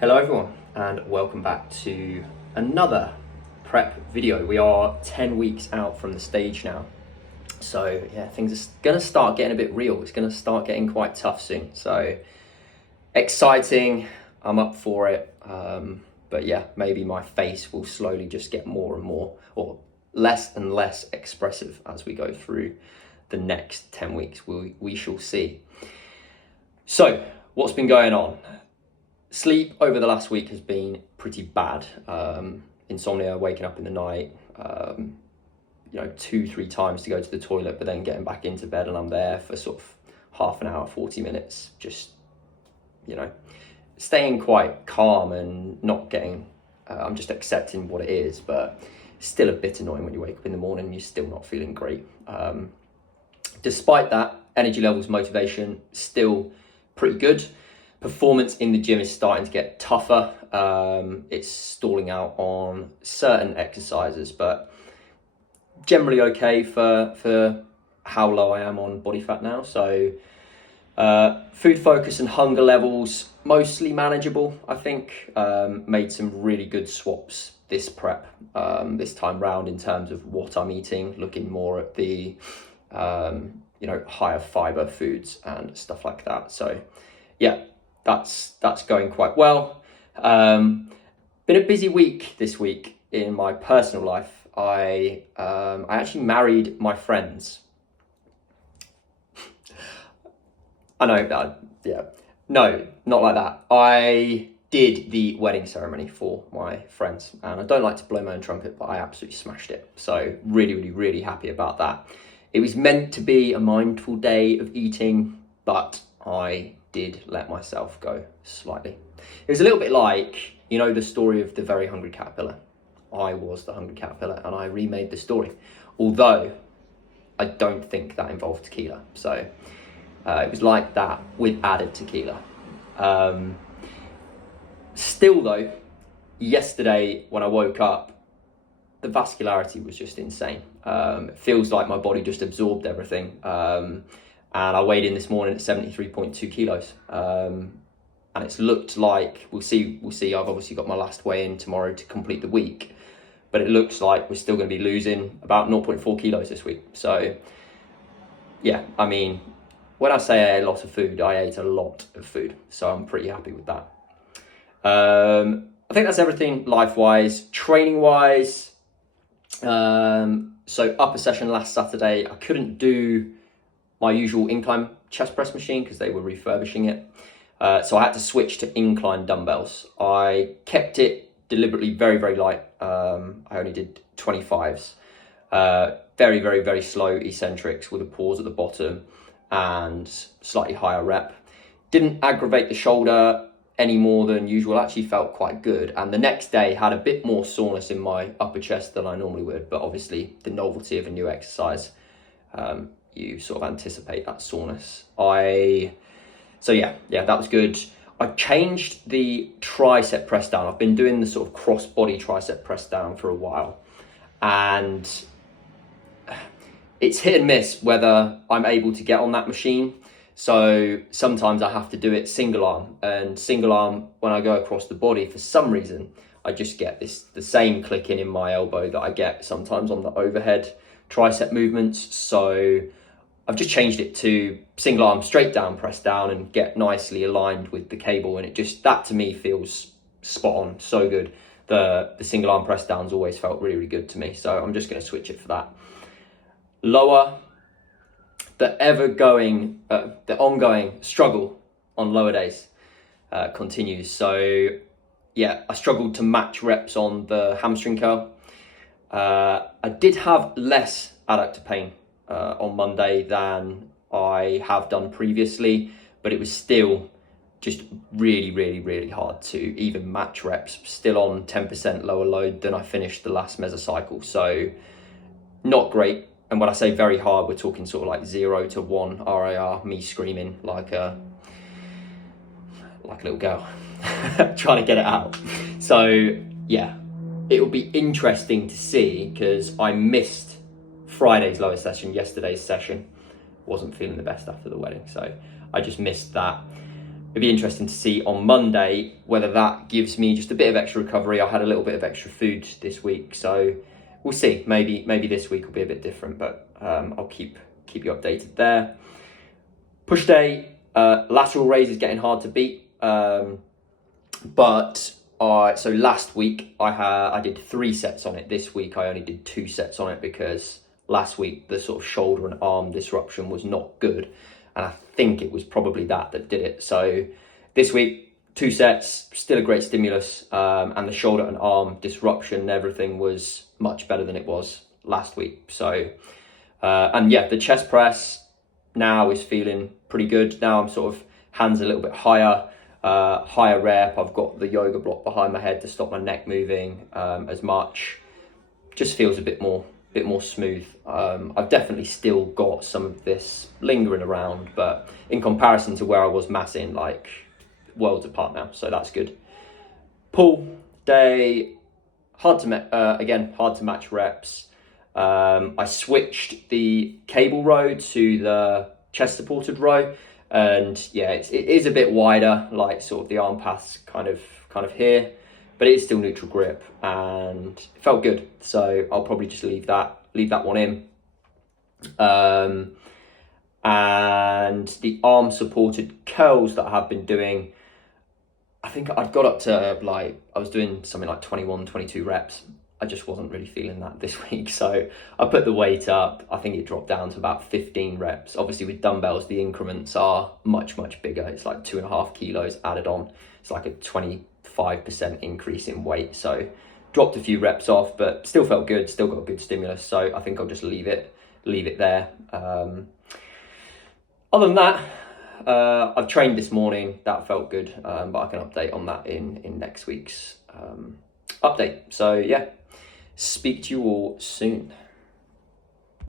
Hello everyone, and welcome back to another prep video. We are 10 weeks out from the stage now. So yeah, things are gonna start getting a bit real. It's gonna start getting quite tough soon. So exciting, I'm up for it. But yeah, maybe my face will slowly just get more and more, or less and less expressive as we go through the next 10 weeks. We shall see. So what's been going on? Sleep over the last week has been pretty bad. Insomnia, waking up in the night, 2-3 times to go to the toilet, but then getting back into bed, and I'm there for sort of half an hour, 40 minutes, just, staying quite calm and not getting, I'm just accepting what it is, but still a bit annoying when you wake up in the morning and you're still not feeling great. Despite that, energy levels, motivation, still pretty good. Performance in the gym is starting to get tougher. It's stalling out on certain exercises, but generally okay for how low I am on body fat now. So food focus and hunger levels, mostly manageable, I think. Made some really good swaps this prep, this time round, in terms of what I'm eating, looking more at the, higher fiber foods and stuff like that. So yeah, that's going quite well. Been a busy week this week in my personal life. I actually married my friends. I know that, yeah. No, not like that. I did the wedding ceremony for my friends, and I don't like to blow my own trumpet, but I absolutely smashed it. So really happy about that. It was meant to be a mindful day of eating, but I did let myself go slightly. It was a little bit like, the story of the very hungry caterpillar. I was the hungry caterpillar and I remade the story. Although I don't think that involved tequila. So it was like that with added tequila. Still though, yesterday when I woke up, the vascularity was just insane. It feels like my body just absorbed everything. And I weighed in this morning at 73.2 kilos. And it's looked like, we'll see, I've obviously got my last weigh in tomorrow to complete the week, but it looks like we're still going to be losing about 0.4 kilos this week. So yeah, I mean, when I say I ate a lot of food, I ate a lot of food. So I'm pretty happy with that. I think that's everything life-wise. Training-wise, so upper session last Saturday, I couldn't do my usual incline chest press machine because they were refurbishing it. So I had to switch to incline dumbbells. I kept it deliberately very light. I only did 25s. Very slow eccentrics with a pause at the bottom and slightly higher rep. Didn't aggravate the shoulder any more than usual. Actually felt quite good. And the next day had a bit more soreness in my upper chest than I normally would. But obviously the novelty of a new exercise, you sort of anticipate that soreness. So yeah, that was good. I changed the tricep press down. I've been doing the sort of cross body tricep press down for a while, and it's hit and miss whether I'm able to get on that machine. So sometimes I have to do it single arm, and single arm, when I go across the body, for some reason, I just get the same clicking in my elbow that I get sometimes on the overhead tricep movements. So I've just changed it to single arm straight down, press down, and get nicely aligned with the cable. And that to me feels spot on, so good. The single arm press downs always felt really good to me. So I'm just going to switch it for that. Lower, the ongoing struggle on lower days continues. So yeah, I struggled to match reps on the hamstring curl. I did have less adductor pain on Monday than I have done previously, but it was still just really hard to even match reps, still on 10% lower load than I finished the last mesocycle. So not great. And when I say very hard, we're talking sort of like 0 to 1 RIR, me screaming like a little girl, trying to get it out. So yeah, it will be interesting to see, because I missed Friday's lower session. Yesterday's session wasn't feeling the best after the wedding, so I just missed that. it'd be interesting to see on Monday whether that gives me just a bit of extra recovery. I had a little bit of extra food this week, so we'll see. Maybe this week will be a bit different, but I'll keep you updated there. Push day, lateral raise is getting hard to beat, but so last week I did 3 sets on it. This week I only did 2 sets on it because last week the sort of shoulder and arm disruption was not good, and I think it was probably that did it. So this week 2 sets, still a great stimulus, and the shoulder and arm disruption and everything was much better than it was last week. So and yeah, the chest press now is feeling pretty good. Now I'm sort of hands a little bit higher rep. I've got the yoga block behind my head to stop my neck moving as much. Just feels a bit more smooth. I've definitely still got some of this lingering around, but in comparison to where I was massing, like worlds apart now, so that's good. Pull day, hard to match reps. I switched the cable row to the chest supported row, and yeah, it is a bit wider, like sort of the arm paths kind of here, but it is still neutral grip and it felt good. So I'll probably just leave that one in. And the arm supported curls that I have been doing, I think I'd got up to I was doing something like 21, 22 reps. I just wasn't really feeling that this week. So I put the weight up. I think it dropped down to about 15 reps. Obviously with dumbbells, the increments are much bigger. It's like 2.5 kilos added on. It's like a 25% increase in weight. So dropped a few reps off, but still felt good. Still got a good stimulus. So I think I'll just leave it there. Other than that, I've trained this morning. That felt good, but I can update on that in next week's update. So yeah, speak to you all soon.